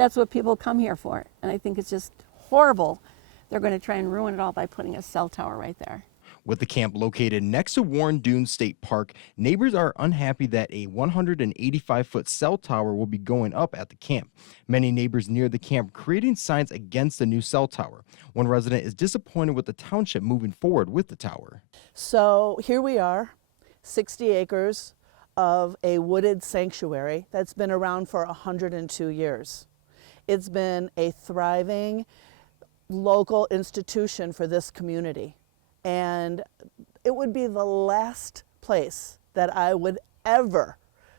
that's what people come here for. And I think it's just horrible. They're going to try and ruin it all by putting a cell tower right there. With the camp located next to Warren Dunes State Park, neighbors are unhappy that a 185-foot cell tower will be going up at the camp. Many neighbors near the camp creating signs against the new cell tower. One resident is disappointed with the township moving forward with the tower. So here we are, 60 acres of a wooded sanctuary that's been around for 102 years. It's been a thriving local institution for this community. And it would be the last place that I would ever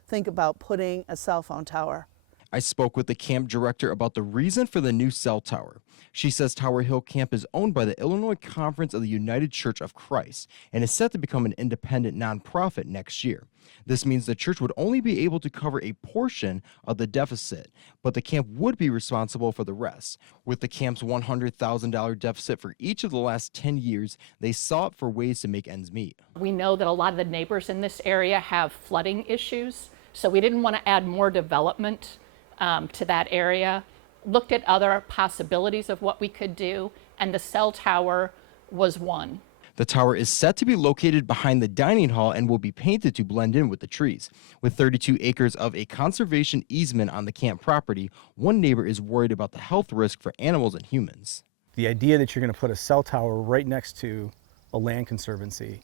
think about putting a cell phone tower. I spoke with the camp director about the reason for the new cell tower. She says Tower Hill Camp is owned by the Illinois Conference of the United Church of Christ and is set to become an independent nonprofit next year. This means the church would only be able to cover a portion of the deficit, but the camp would be responsible for the rest. With the camp's $100,000 deficit for each of the last 10 years, they sought for ways to make ends meet. We know that a lot of the neighbors in this area have flooding issues, so we didn't want to add more development to that area. Looked at other possibilities of what we could do, and the cell tower was one. The tower is set to be located behind the dining hall and will be painted to blend in with the trees. With 32 acres of a conservation easement on the camp property, one neighbor is worried about the health risk for animals and humans. The idea that you're going to put a cell tower right next to a land conservancy,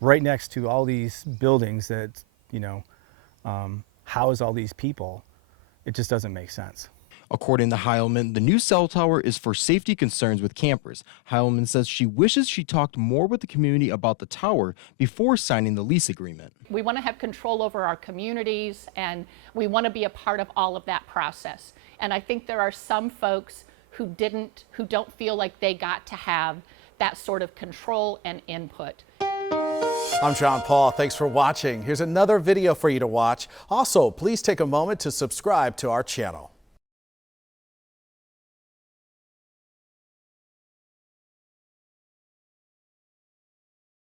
right next to all these buildings that, house all these people, it just doesn't make sense. According to Heilman, the new cell tower is for safety concerns with campers. Heilman says she wishes she talked more with the community about the tower before signing the lease agreement. We want to have control over our communities, and we want to be a part of all of that process. And I think there are some folks who don't feel like they got to have that sort of control and input. I'm John Paul. Thanks for watching. Here's another video for you to watch. Also, please take a moment to subscribe to our channel.